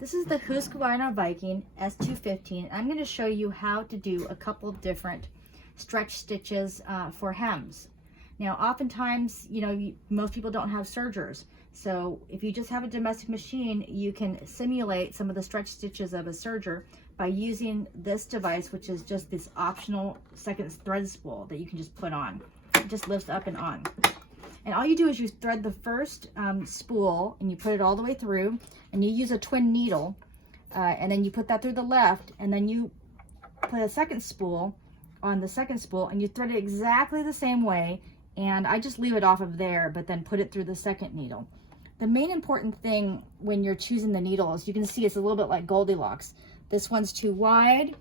This is the Husqvarna Viking S215. I'm going to show you how to do a couple different stretch stitches for hems. Now, oftentimes, most people don't have sergers. So if you just have a domestic machine, you can simulate some of the stretch stitches of a serger by using this device, which is just this optional second thread spool that you can just put on. It just lifts up and on. And all you do is you thread the first spool and you put it all the way through, and you use a twin needle, and then you put that through the left, and then you put a second spool on the second spool and you thread it exactly the same way. And I just leave it off of there, but then put it through the second needle. The main important thing when you're choosing the needle is you can see it's a little bit like Goldilocks. This one's too wide,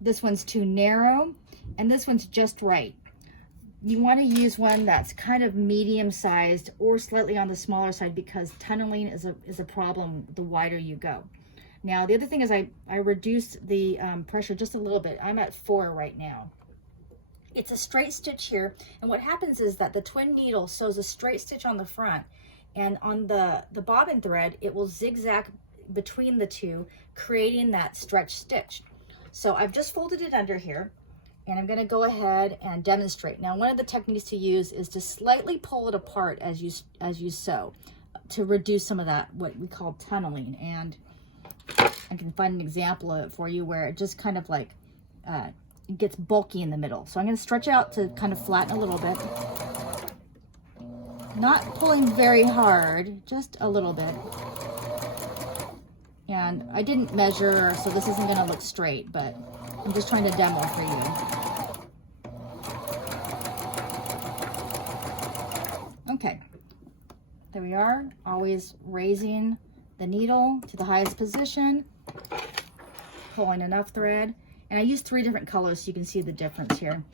this one's too narrow, and this one's just right. You want to use one that's kind of medium sized or slightly on the smaller side, because tunneling is a problem the wider you go. Now, the other thing is I reduced the pressure just a little bit. I'm at 4 right now. It's a straight stitch here, and what happens is that the twin needle sews a straight stitch on the front, and on the bobbin thread, it will zigzag between the two, creating that stretch stitch. So I've just folded it under here, and I'm going to go ahead and demonstrate. Now, one of the techniques to use is to slightly pull it apart as you sew to reduce some of that, what we call tunneling. And I can find an example of it for you where it just kind of like it gets bulky in the middle. So I'm going to stretch out to kind of flatten a little bit. Not pulling very hard, just a little bit. And I didn't measure, so this isn't going to look straight, but I'm just trying to demo for you. Okay, there we are. Always raising the needle to the highest position, pulling enough thread. And I used 3 different colors so you can see the difference here.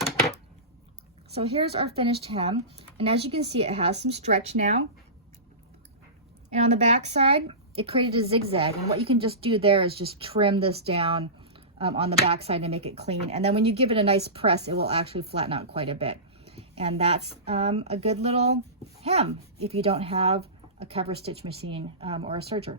So here's our finished hem. And as you can see, it has some stretch now. And on the back side, it created a zigzag. And what you can just do there is just trim this down on the back side and make it clean. And then when you give it a nice press, it will actually flatten out quite a bit. And that's a good little hem if you don't have a cover stitch machine or a serger.